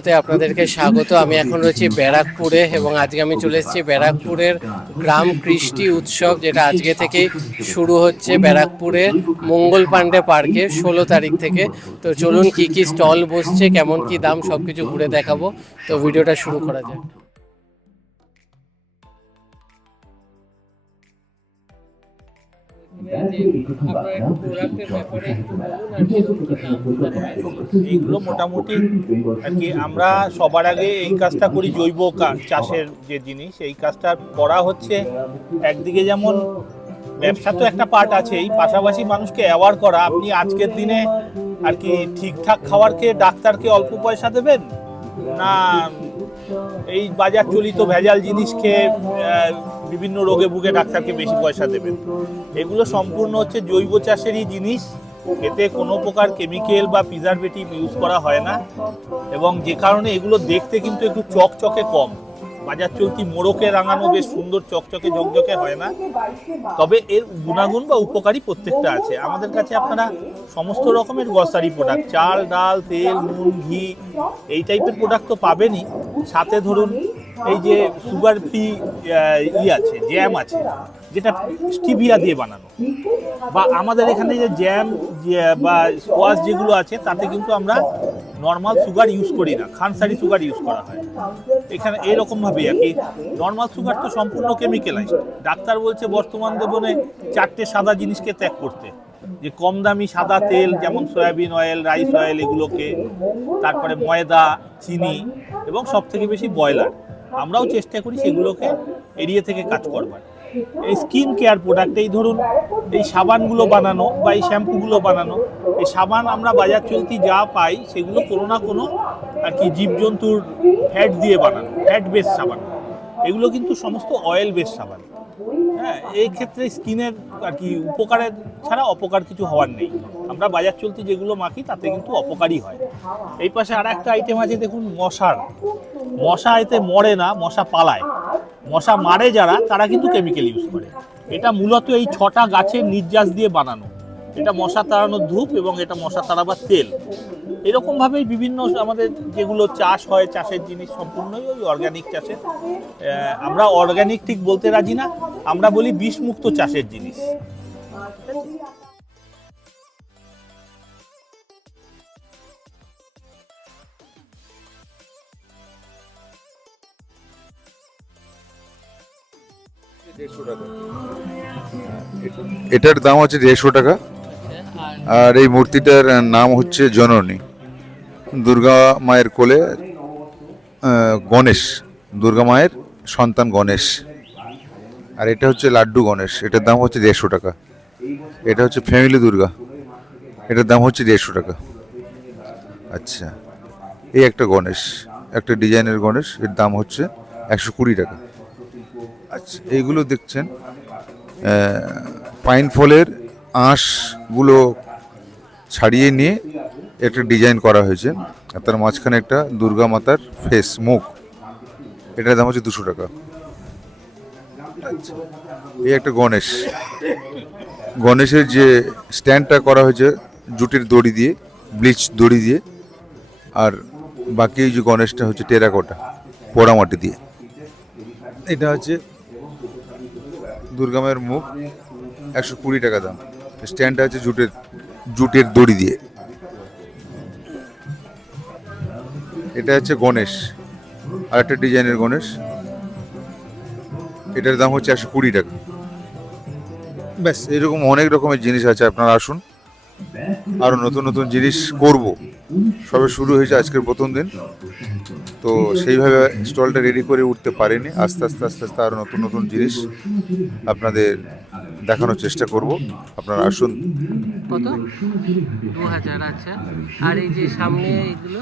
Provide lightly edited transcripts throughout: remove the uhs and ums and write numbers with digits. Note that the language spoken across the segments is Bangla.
ভিডিওতে আপনাদেরকে স্বাগত। আমি এখন রয়েছি ব্যারাকপুরে এবং আজকে আমি চলে এসেছি ব্যারাকপুরের গ্রাম কৃষ্টি উৎসব, যেটা আজকে থেকেই শুরু হচ্ছে ব্যারাকপুরের মঙ্গল পাণ্ডে পার্কে 16 তারিখ থেকে। তো চলুন কি কি স্টল বসছে, কেমন কি দাম, সব কিছু ঘুরে দেখাবো। তো ভিডিওটা শুরু করা যাক। এইগুলো মোটামুটি আর কি আমরা সবার আগে এই কাজটা করি, জৈব চাষের যে জিনিস, এই কাজটা করা হচ্ছে একদিকে যেমন ব্যবসা তো একটা পার্ট আছে, এই পাশাপাশি মানুষকে অ্যাওয়ার করা। আপনি আজকের দিনে আর কি ঠিকঠাক খাবার খেয়ে ডাক্তারকে অল্প পয়সা দেবেন, না এই বাজার চলিত ভেজাল জিনিস খেয়ে বিভিন্ন রোগে ভুগে ডাক্তারকে বেশি পয়সা দেবেন। এগুলো সম্পূর্ণ হচ্ছে জৈব চাষেরই জিনিস, এতে কোনো প্রকার কেমিক্যাল বা প্রিজারভেটিভ ইউজ করা হয় না, এবং যে কারণে এগুলো দেখতে কিন্তু একটু চকচকে কম। বাজার চলতি মোড়কে রাঙানো বেশ সুন্দর চকচকে ঝকঝকে হয় না, তবে এর গুণাগুণ বা উপকারী প্রত্যেকটা আছে। আমাদের কাছে আপনারা সমস্ত রকমের গ্রসারি প্রোডাক্ট, চাল ডাল তেল নুন ঘি এই টাইপের প্রোডাক্ট তো পাবেনই, সাথে ধরুন এই যে সুগার ফ্রি আছে, জ্যাম আছে যেটা স্টিভিয়া দিয়ে বানানো, বা আমাদের এখানে যে জ্যাম বা স্কোয়াশ যেগুলো আছে তাতে কিন্তু আমরা নর্মাল সুগার ইউজ করি না, খানসারি সুগার ইউজ করা হয় এখানে। এরকমভাবেই আর কি নর্মাল সুগার তো সম্পূর্ণ কেমিক্যালাইজড। ডাক্তার বলছে বর্তমান জীবনে 4টে সাদা জিনিসকে ত্যাগ করতে, যে কম দামি সাদা তেল যেমন সয়াবিন অয়েল, রাইস অয়েল এগুলোকে, তারপরে ময়দা, চিনি এবং সব থেকে বেশি ব্রয়লার। আমরাও চেষ্টা করি সেগুলোকে এড়িয়ে থেকে কাজ করবার। এই স্কিন কেয়ার প্রোডাক্ট, এই ধরুন এই সাবানগুলো বানানো বা এই শ্যাম্পুগুলো বানানো, এই সাবান আমরা বাজার চলতি যা পাই সেগুলো কোনো না কোনো আর কি জীবজন্তুর ফ্যাট দিয়ে বানানো, ফ্যাট বেস সাবান। এগুলো কিন্তু সমস্ত অয়েল বেস সাবান। হ্যাঁ, এই ক্ষেত্রে স্কিনের আর কি উপকারের ছাড়া অপকার কিছু হওয়ার নেই। আমরা বাজার চলতি যেগুলো মাখি তাতে কিন্তু অপকারই হয়। এই পাশে আর একটা আইটেম আছে দেখুন, মশা এতে মরে না, মশা পালায়। মশা মারে যারা, তারা কিন্তু কেমিক্যাল ইউজ করে। এটা মূলত এই 6টা গাছের নির্যাস দিয়ে বানানো। এটা মশা তাড়ানোর ধূপ এবং এটা মশা তাড়াবার তেল। এরকমভাবেই বিভিন্ন আমাদের যেগুলো চাষ হয়, চাষের জিনিস সম্পূর্ণই ওই অর্গানিক চাষের। আমরা অর্গানিক ঠিক বলতে রাজি না, আমরা বলি বিষমুক্ত চাষের জিনিস। এটার দাম হচ্ছে 150 টাকা। আর এই মূর্তিটার নাম হচ্ছে জননী, দুর্গা মায়ের কোলে গণেশ, দুর্গা মায়ের সন্তান গণেশ। আর এটা হচ্ছে লাড্ডু গণেশ, এটার দাম হচ্ছে 150 টাকা। এটা হচ্ছে ফ্যামিলি দুর্গা, এটার দাম হচ্ছে 150 টাকা। আচ্ছা, এই একটা গণেশ, একটা ডিজাইনের গণেশ, এর দাম হচ্ছে 120 টাকা। আচ্ছা, এইগুলো দেখছেন পাইন ফলের আঁশগুলো ছাড়িয়ে নিয়ে একটা ডিজাইন করা হয়েছে, আর তার মাঝখানে একটা দুর্গা মাতার ফেস, মুখ। এটার দাম হচ্ছে 200 টাকা। আচ্ছা, এই একটা গণেশ, গণেশের যে স্ট্যান্ডটা করা হয়েছে জুটের দড়ি দিয়ে, ব্লিচ দড়ি দিয়ে, আর বাকি এই যে গণেশটা হচ্ছে টেরাকোটা, পোড়ামাটি দিয়ে। এটা হচ্ছে দুর্গা মায়ের মুখ, 120 টাকা দাম। স্ট্যান্ডটা হচ্ছে জুটের দড়ি দিয়ে। এটা হচ্ছে গণেশ, আর একটা ডিজাইনের গণেশ, এটার দাম হচ্ছে 120 টাকা। ব্যাস, এরকম অনেক রকমের জিনিস আছে, আপনারা আসুন, আরও নতুন নতুন জিনিস করব। সবে শুরু হয়েছে, আজকের প্রথম দিন, তো সেইভাবে স্টলটা রেডি করে উঠতে পারিনি। আস্তে আস্তে আস্তে আস্তে আরও নতুন নতুন জিনিস আপনাদের দেখানোর চেষ্টা করব। আপনারা আসুন। কত? 2000। আচ্ছা, আর এই যে সামনে এইগুলো,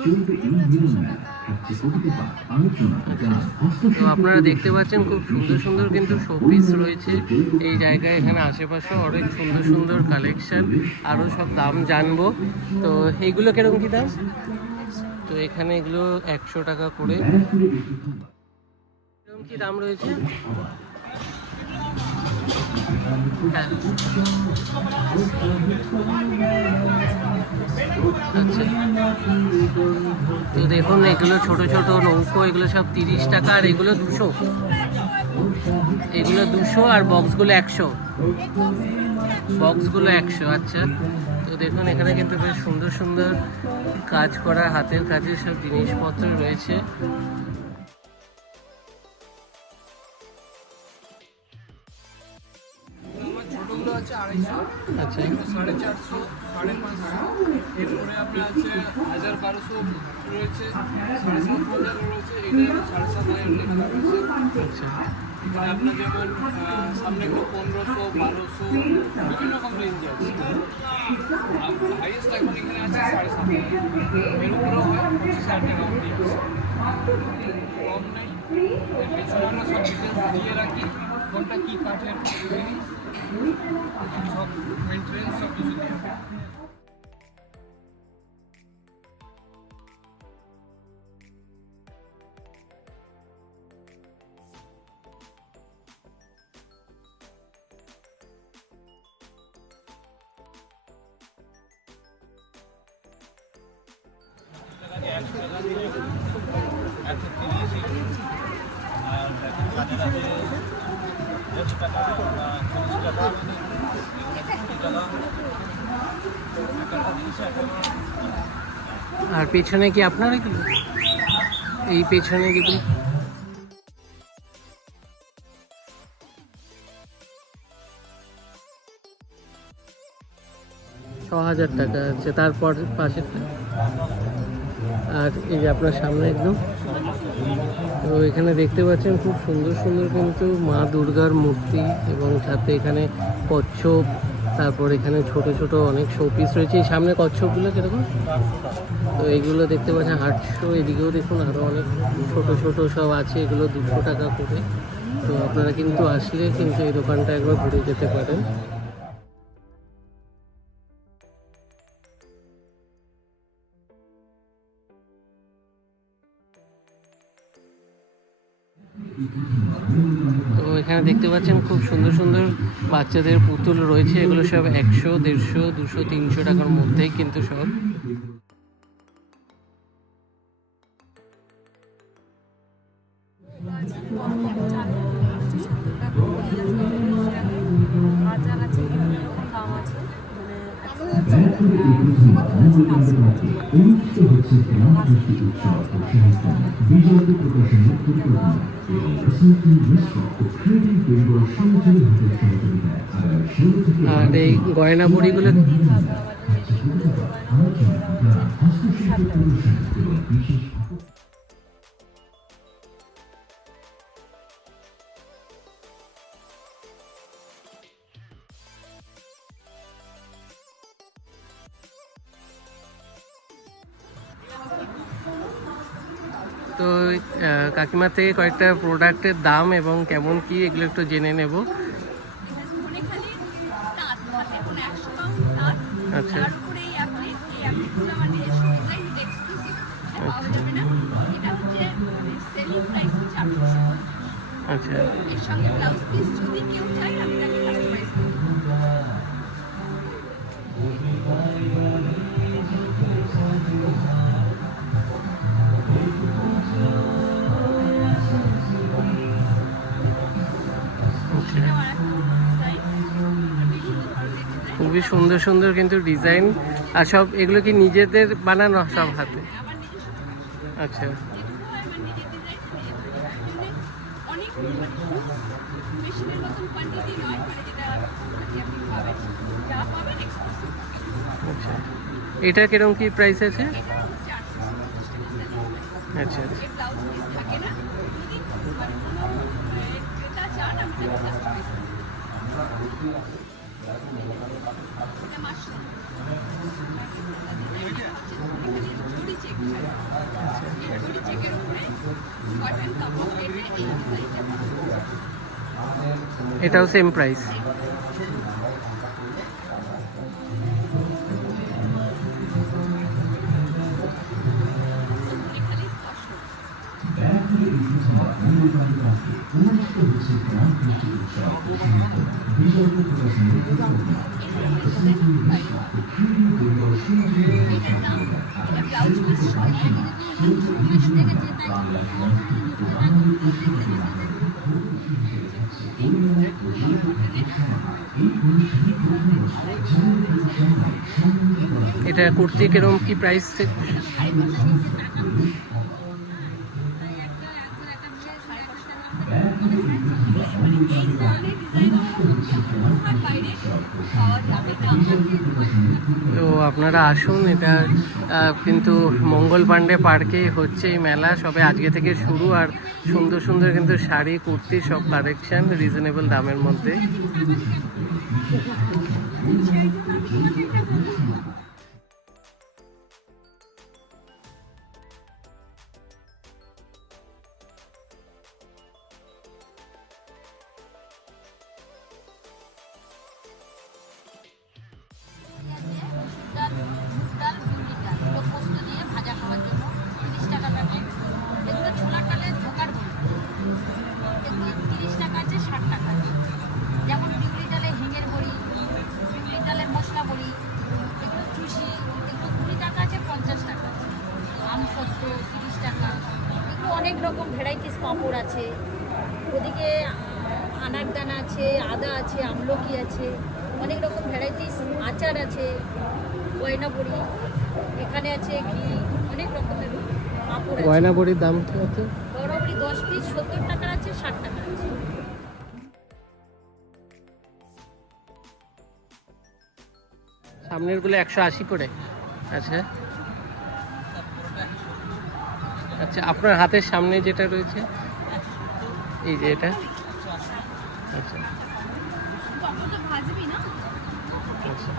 তো আপনারা দেখতে পাচ্ছেন খুব সুন্দর সুন্দর কিন্তু শোপিস রয়েছে এই জায়গায়। এখানে আশেপাশে অনেক সুন্দর সুন্দর কালেকশন, আরও সব দাম জানবো। তো এইগুলো কিরকম কি দাম? তো এখানে এগুলো 100 টাকা করে। কিরকম কি দাম রয়েছে? আচ্ছা, তো দেখুন এগুলো ছোট ছোট নৌকো, এগুলো সব 30 টাকা, আর এগুলো 200, এগুলো 200, আর বক্সগুলো 100, বক্সগুলো 100। আচ্ছা, তো দেখুন এখানে কিন্তু বেশ সুন্দর সুন্দর কাজ করা হাতের কাজের সব জিনিসপত্র রয়েছে। ছোটগুলো আছে 250, আচ্ছা, এগুলো 450, 550, এরপরে আপনার আছে 1000-1200 রয়েছে, 7500 রয়েছে, এটা 7500 লেখা রয়েছে। আচ্ছা, এখানে আপনার যেমন সামনে এগুলো 1500, 1200, বিভিন্ন রকম রেঞ্জ আছে। হাইয়েস্ট এখন এখানে আছে 7500, এর উপরেও হয় 25,000 টাকা অবধি আছে, কম নেই। এর পেছনে আমরা সব ডিটেলস দিয়ে রাখি, কোনটা কী কাঠের জিনিস, সব মেনটেন্স সব কিছু দিয়ে রাখি। আর পেছনে কি আপনার এগুলো, এই পেছনে যেগুলো? ৳৬,০০০। আচ্ছা, তারপর পাশেরটা, আর এই যে আপনার সামনে একদম, তো এখানে দেখতে পাচ্ছেন খুব সুন্দর সুন্দর কিন্তু মা দুর্গার মূর্তি, এবং সাথে এখানে কচ্ছপ, তারপর এখানে ছোট ছোট অনেক শোপিস রয়েছে। এই সামনে কচ্ছপগুলো কীরকম? তো এইগুলো দেখতে পাচ্ছেন 800, এদিকেও দেখুন আরও অনেক ছোট ছোট সব আছে, এগুলো 200 টাকা করে। তো আপনারা কিন্তু আসলে কিন্তু এই দোকানটা একবার ঘুরে যেতে পারেন। তো এখানে দেখতে পাচ্ছেন খুব সুন্দর সুন্দর বাচ্চাদের পুতুল রয়েছে, এগুলো সব 100, 150, 200, 300 টাকার মধ্যেই কিন্তু সব। আর এই গয়না বড়িগুলো তো কাকিমা থেকে কয়েকটা প্রোডাক্টের দাম এবং কেমন কি এগুলো একটু জেনে নেব। আচ্ছা, আচ্ছা, এর সঙ্গে ব্লাউজ পিস যদি কেউ চায় আমি তাকে কাস্টমাইজ করে খুবই সুন্দর সুন্দর কিন্তু ডিজাইন। আর সব এগুলো কি নিজেদের বানানো সব হাতে? আচ্ছা, অনেক মেশিনের মতন কোয়ান্টিটি নয়, মানে যেটা আপনি পাবেন, যা পাবেন এক্সক্লুসিভ। আচ্ছা, এটা কিরকম কি প্রাইস আছে? এটা 450 আচ্ছা, এই ব্লাউজ পিস থাকে না, যদি কোনো ক্রেতা চান আমি তাকে কাস্টমাইজ করে এটা মাশরুম জুড়ি চেক, জুড়ি চেকের উপরে কটন কাপড় পেটে এই ডিজাইনটা পাবেন। এটাও সেম প্রাইস? খালি 500 এইটার দাম, এটা ব্লাউজ পিস সহ বেশ লেগেছে এটা কুর্তি কিরকম কি প্রাইস? তো আপনারা আসুন, এটা কিন্তু মঙ্গল পাণ্ডে পার্কে হচ্ছে এই মেলা, সবে আজকে থেকে শুরু। আর সুন্দর সুন্দর কিন্তু শাড়ি কুর্তি সব কালেকশন রিজনেবল দামের মধ্যে। ডাল বিউলি ডাল, এগুলো পোস্ত দিয়ে ভাজা খাওয়ার জন্য 30 টাকা প্যাকেট। এগুলো ছোলার ডালের ধোকার বড়ি, এগুলো 30 টাকা আছে, 60 টাকা আছে। যেমন বিউলি ডালে হিঙের বড়ি, বিউলি ডালের মশলা বড়ি, এগুলো চুষি, এগুলো 20 টাকা আছে, 50 টাকা আছে। আমসত্ত্ব 30 টাকা। এগুলো অনেক রকম ভ্যারাইটিস পাঁপড় আছে। ওদিকে আনারদানা আছে, আদা আছে, আমলকি আছে, অনেক রকম ভ্যারাইটিস আচার আছে, গয়না বড়ি এখানে আছে, ঘি, অনেক রকমের পাঁপড় আছে। গয়না বড়ির দাম কি আছে? বড় বড়ি 10 পিস 70 টাকার আছে, 60 টাকার আছে। সামনের গুলো 180 করে। আচ্ছা আচ্ছা, আপনার হাতের সামনে যেটা রয়েছে এই যে এটা, আচ্ছা টমেটো ভাজবি না? আচ্ছা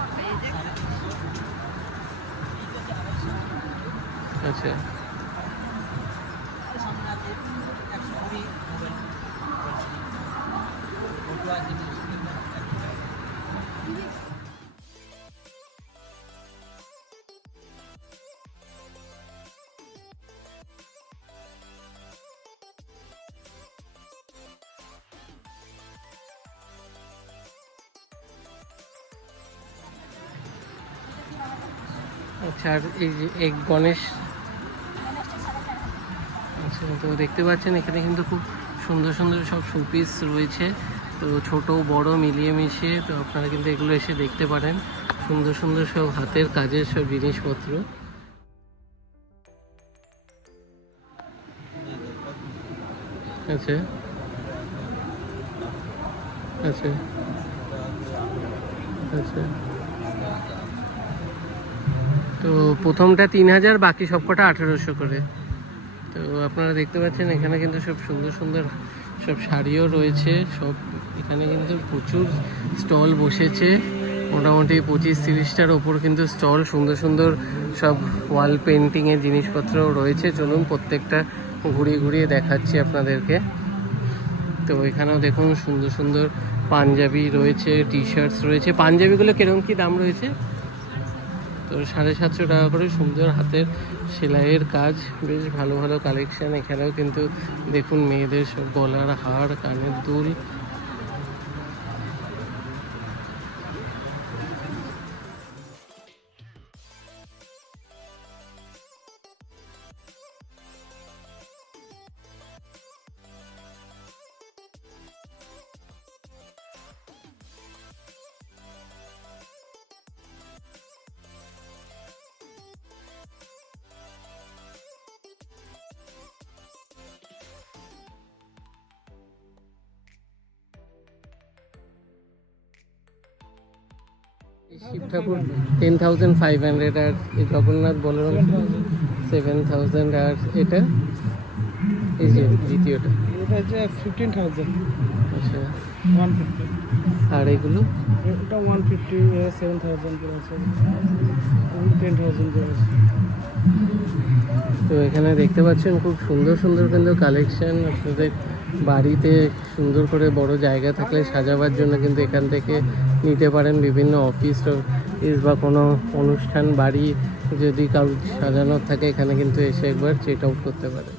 আচ্ছা। আচ্ছা, আর এই যে এক গণেশ, আচ্ছা, তো দেখতে পাচ্ছেন এখানে কিন্তু খুব সুন্দর সুন্দর সব শোপিস রয়েছে, তো ছোট বড় মিলিয়ে মিশিয়ে। তো আপনারা কিন্তু এগুলো এসে দেখতে পারেন, সুন্দর সুন্দর সব হাতের কাজের সব জিনিসপত্র। আচ্ছা আচ্ছা আচ্ছা। তো প্রথমটা 3000, বাকি সবকটা 1800 করে। তো আপনারা দেখতে পাচ্ছেন এখানে কিন্তু সব সুন্দর সুন্দর সব শাড়িও রয়েছে সব। এখানে কিন্তু প্রচুর স্টল বসেছে, মোটামুটি 25-30টার ওপর কিন্তু স্টল, সুন্দর সুন্দর সব ওয়াল পেন্টিংয়ের জিনিসপত্র রয়েছে। চলুন প্রত্যেকটা ঘুরিয়ে ঘুরিয়ে দেখাচ্ছি আপনাদেরকে। তো এখানেও দেখুন সুন্দর সুন্দর পাঞ্জাবি রয়েছে, টি শার্টস রয়েছে। পাঞ্জাবিগুলো কিরকম কী দাম রয়েছে? তো 750 টাকা করে, সুন্দর হাতের সেলাইয়ের কাজ, বেশ ভালো ভালো কালেকশান। এখানেও কিন্তু দেখুন মেয়েদের সব গলার হার, কানের দুল। শিব ঠাকুর 10,500, আর এই জগন্নাথ বলরাম 7,000, আর এটা এই যে দ্বিতীয়টা এটা হচ্ছে 15,000, আচ্ছা। 150, আর এগুলো এটা 150, 7,000 করে আছে, 10,000 করে আছে। তো এখানে দেখতে পাচ্ছেন খুব সুন্দর সুন্দর কিন্তু কালেকশন। আপনাদের বাড়িতে সুন্দর করে বড় জায়গা থাকলে সাজাবার জন্য কিন্তু এখান থেকে নিতে পারেন। বিভিন্ন অফিস বা কোনো অনুষ্ঠান বাড়ি যদি কারো সাজানোর থাকে, এখানে কিন্তু এসে একবার চেক আউট করতে পারেন।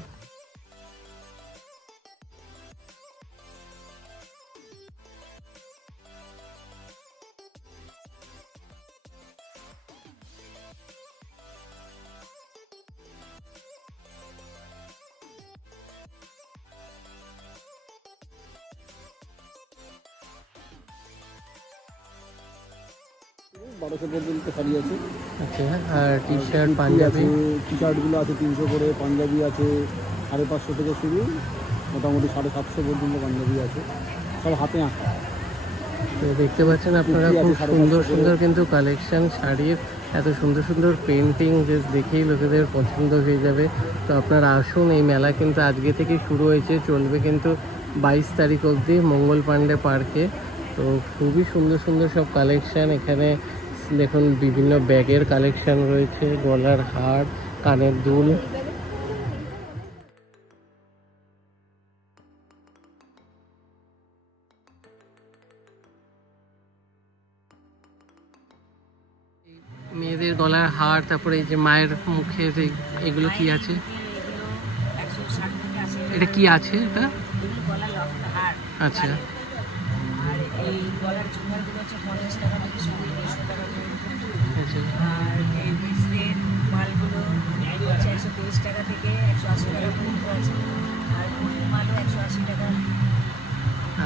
1200 পর্যন্ত শাড়ি আছে। আচ্ছা, আর টি শার্ট পাঞ্জাবি? টি শার্টগুলো আছে 300 করে, পাঞ্জাবি আছে 550 থেকে শুরু, মোটামুটি 750 পর্যন্ত পাঞ্জাবি আছে, সব হাতে আঁকা। তো দেখতে পাচ্ছেন আপনারা খুব সুন্দর সুন্দর কিন্তু কালেকশন শাড়ির, এত সুন্দর সুন্দর পেন্টিং যে দেখেই লোকেদের পছন্দ হয়ে যাবে। তো আপনারা আসুন, এই মেলা কিন্তু আজকে থেকে শুরু হয়েছে, চলবে কিন্তু 22 তারিখ অবধি মঙ্গল পাণ্ডে পার্কে। তো খুবই সুন্দর সুন্দর সব কালেকশন এখানে দেখুন, বিভিন্ন ব্যাগের কালেকশন রয়েছে, গলার হার, কানের দুল। মেয়েদের গলার হার, তারপরে এই যে মায়ের মুখের এগুলো কি আছে? এটা কি আছে এটা? আচ্ছা, আর এই গলার ঝুমরগুলো হচ্ছে 50 টাকা থেকে শুরু, 150 টাকা পর্যন্ত। আচ্ছা, আর এই ব্রেসলেট মালগুলো হচ্ছে 130 টাকা থেকে 180 টাকা পর্যন্ত আছে। আর ফুলের মালও 180 টাকা।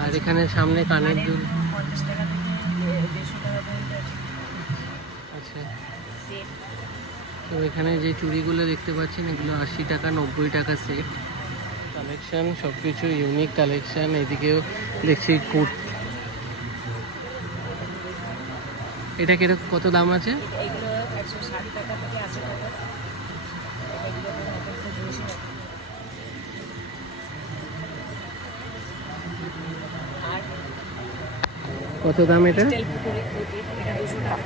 আর এখানে সামনে কানের দুল। 50 টাকা থেকে 150 টাকা পর্যন্ত আছে আচ্ছা, সেট। তো এখানে যে চুড়িগুলো দেখতে পাচ্ছেন এগুলো 80 টাকা, 90 টাকা সেট। কালেকশন সব কিছু ইউনিক কালেকশন। এদিকেও দেখছি এটা কিরকম, কত দাম আছে? এইগুলো 160 টাকা থেকে 80 টাকা। এগুলো অত্যন্ত বেশি টাকা। আর কত দাম এটা? স্টাইল পুকুরে এটা 200 টাকা।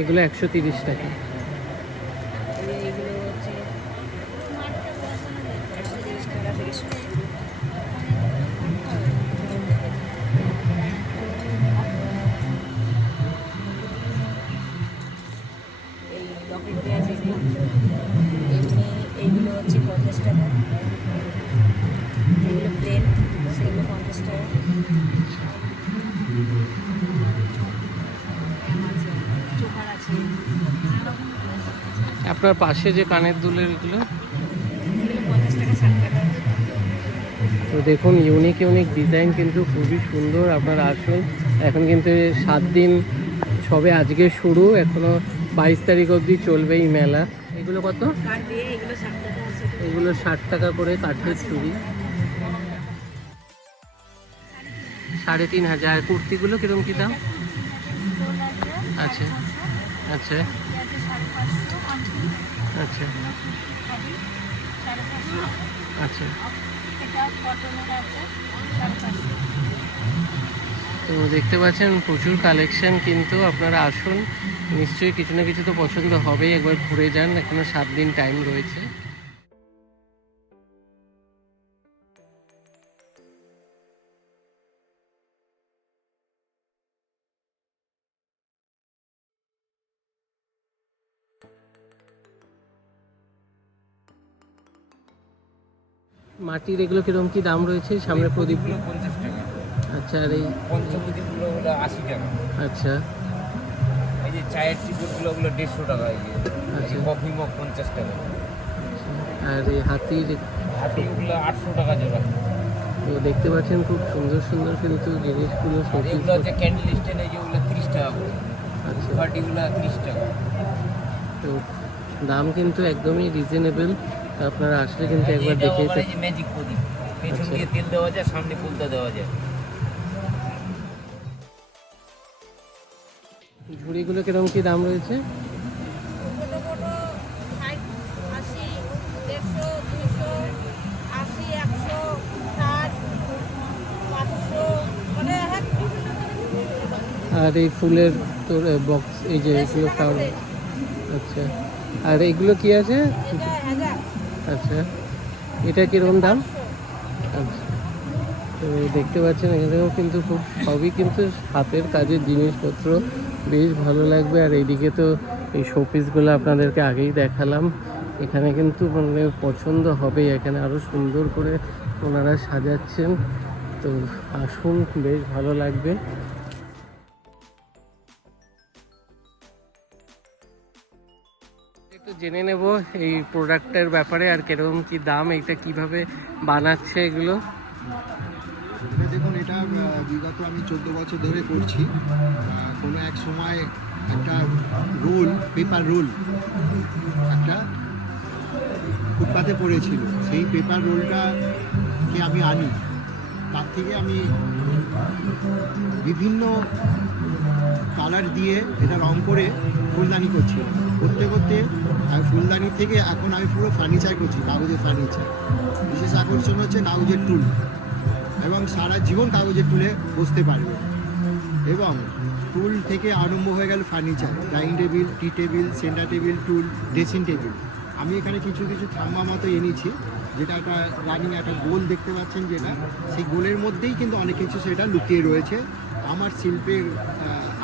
এগুলো 130 টাকা। এইগুলো হচ্ছে 130 টাকা থেকে শুরু। এই লকেট দেওয়া যেগুলো এমনি এইগুলো হচ্ছে 50 টাকা। এগুলো প্লেন, সেগুলো 50 টাকা। চোকার আছে, আপনার পাশে যে কানের দুলের এগুলো, এগুলো 50 টাকা 60 টাকা। তো দেখুন ইউনিক ইউনিক ডিজাইন কিন্তু খুবই সুন্দর। আপনারা আসুন, এখন কিন্তু 7 দিন সবে আজকে শুরু, এখনো 22 তারিখ অবধি চলবে এই মেলা। এগুলো কত? কার দিয়ে এগুলো 60 টাকা আছে। এগুলো 60 টাকা করে কাঠের চুড়ি। 3500। কুর্তিগুলো কিরকম কি দাম? আচ্ছা আচ্ছা আচ্ছা আচ্ছা। তো দেখতে পাচ্ছেন প্রচুর কালেকশন, কিন্তু আপনারা আসুন, নিশ্চয়ই কিছু না কিছু তো পছন্দ হবেই। একবার ঘুরে যান, এখনো 7 দিন টাইম রয়েছে। মাটির এগুলো কিরকম কি দাম রয়েছে? সামনে প্রদীপ। 50 টাকা। আচ্ছা, আর এই পঞ্চপ্রদীপগুলো হলো 80 টাকা। আচ্ছা এই যে চায়ের টিপুরগুলো ওগুলো 150 টাকা। এই যে আচ্ছা কফি মগ 50 টাকা। আর এই হাতির হাতিগুলো 800 টাকা জোড়া। তো দেখতে পাচ্ছেন খুব সুন্দর সুন্দর কিন্তু জিনিসগুলো আর শোপিস। এগুলো হচ্ছে ক্যান্ডেল স্ট্যান্ড, এই যেগুলো 30 টাকা করে। আচ্ছা, পার্টিগুলো 30 টাকা। তো দাম কিন্তু একদমই রিজনেবল। আপনারা আসলে কিন্তু একবার এটা দেখে আবার এই যে ম্যাজিক প্রদীপ, পেছন আচ্ছা। দিয়ে তেল দেওয়া যায়, সামনে পুলতা দেওয়া যায়। ঝুড়িগুলো কিরকম কি দাম রয়েছে? ছোটো ছোটো 60, 80, 150, 200, 80, 100, 60, 500, মানে হ্যাঁ বিভিন্ন আর এই ফুলের তোর বক্স, এই যে এগুলো কার? আচ্ছা, আর এগুলো কি আছে? এটা 1000, আচ্ছা, এটা কিরকম দাম? আচ্ছা, তো দেখতে পাচ্ছেন এখানেও কিন্তু খুব সবই কিন্তু হাতের কাজের জিনিসপত্র, বেশ ভালো লাগবে। আর এইদিকে তো এই শোপিসগুলো আপনাদেরকে আগেই দেখালাম, এখানে কিন্তু মানে পছন্দ হবেই। এখানে আরও সুন্দর করে ওনারা সাজাচ্ছেন, তো আসুন, বেশ ভালো লাগবে। একটু জেনে নেব এই প্রোডাক্টের ব্যাপারে, আর কিরকম কি দাম, এইটা কিভাবে বানাচ্ছে এগুলো। এটা দেখুন, এটা বিগত আমি 14 বছর ধরে করছি। কোনো এক সময় একটা রোল, পেপার রোল একটা ফুটপাতে পড়েছিল, সেই পেপার রোলটাকে আমি আনি, তার থেকে আমি বিভিন্ন কালার দিয়ে এটা রং করে ফুলদানি করছি। করতে করতে আমি ফুলদানি থেকে এখন আমি পুরো ফার্নিচার করছি, কাগজের ফার্নিচার। বিশেষ আকর্ষণ হচ্ছে কাগজের টুল, এবং সারা জীবন কাগজের টুলে বসতে পারবে। এবং টুল থেকে আরম্ভ হয়ে গেল ফার্নিচার, ডাইনিং টেবিল, টি টেবিল, সেন্টার টেবিল, টুল, ড্রেসিং টেবিল। আমি এখানে কিছু কিছু থাম্বা মতো এনেছি, যেটা একটা রানিং একটা গোল দেখতে পাচ্ছেন, যেটা সেই গোলের মধ্যেই কিন্তু অনেক কিছু সেটা লুকিয়ে রয়েছে। আমার শিল্পের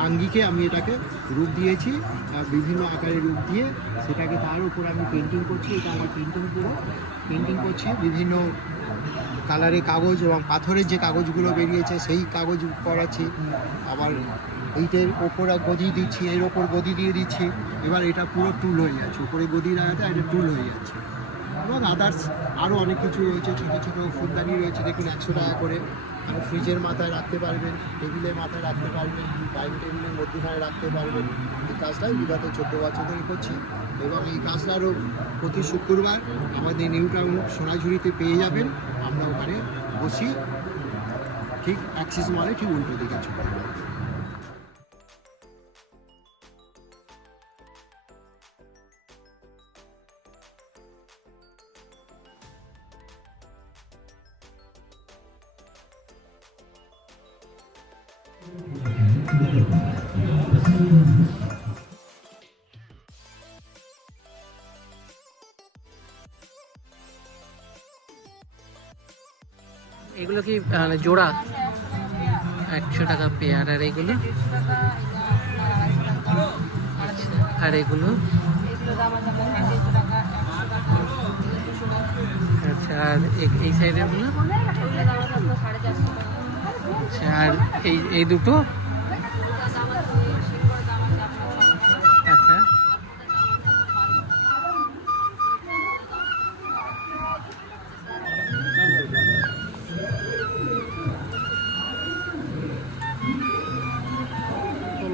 আঙ্গিকে আমি এটাকে রূপ দিয়েছি, বিভিন্ন আকারে রূপ দিয়ে সেটাকে তার উপর আমি পেন্টিং করছি। এটা আমার পেন্টিং করছি বিভিন্ন কালারের কাগজ এবং পাথরের যে কাগজগুলো বেরিয়েছে সেই কাগজ করাচ্ছি। আবার এইটার ওপরে গদি দিচ্ছি, এর ওপর গদি দিয়ে দিচ্ছি। এবার এটা পুরো টুল হয়ে যাচ্ছে, উপরে গদি লাগাতে এটা টুল হয়ে যাচ্ছে। এবং আদার্স আরও অনেক কিছু রয়েছে, ছোটো ছোটো ফুলদানি রয়েছে, দেখুন 100 টাকা করে। আপনি ফ্রিজের মাথায় রাখতে পারবেন, টেবিলের মাথায় রাখতে পারবেন, ডাইনিং টেবিলের মধ্যখানে রাখতে পারবেন। এই কাজটাই বিগত 14 বছর ধরে করছি। এবং এই কাজটা আরও প্রতি শুক্রবার আমাদের নিউ টাউন সোনাঝুরিতে পেয়ে যাবেন। আমরা ওখানে বসি, ঠিক অ্যাক্সিস মলে ঠিক উল্টো দিকে চলে। এগুলো কি মানে জোড়া? 100 টাকা পেয়ার। আর এগুলো? আর এগুলো? আচ্ছা, আর এই সাইডের গুলো? আচ্ছা, আর এই দুটো? আচ্ছা,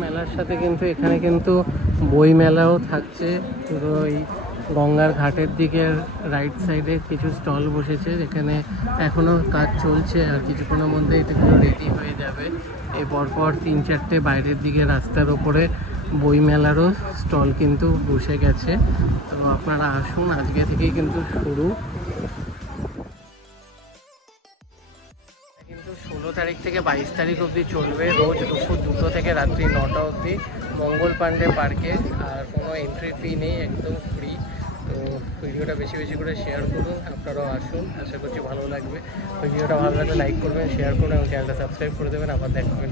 মেলার সাথে কিন্তু এখানে কিন্তু বই মেলাও থাকছে। পুরো এই গঙ্গার ঘাটের দিকে রাইট সাইডে কিছু স্টল বসেছে, যেখানে এখনও কাজ চলছে, আর কিছুক্ষণের মধ্যে এটা পুরো রেডি হয়ে যাবে। এই পরপর 3-4টে বাইরের দিকে রাস্তার ওপরে বই মেলারও স্টল কিন্তু বসে গেছে। তো আপনারা আসুন, আজকে থেকেই কিন্তু শুরু। কিন্তু 16 তারিখ থেকে 22 তারিখ অবধি চলবে, রোজ দুপুর 2টো থেকে রাত্রি 9টা অবধি মঙ্গল পাণ্ডে পার্কে। আর কোনো এন্ট্রি ফি নেই, একদম ফ্রি। তো ভিডিওটা বেশি বেশি করে শেয়ার করুন, আপনারাও আসুন, আশা করছি ভালো লাগবে। ভিডিওটা ভালো লাগলে লাইক করবেন, শেয়ার করুন এবং চ্যানেলটা সাবস্ক্রাইব করে দেবেন। আবার দেখবেন।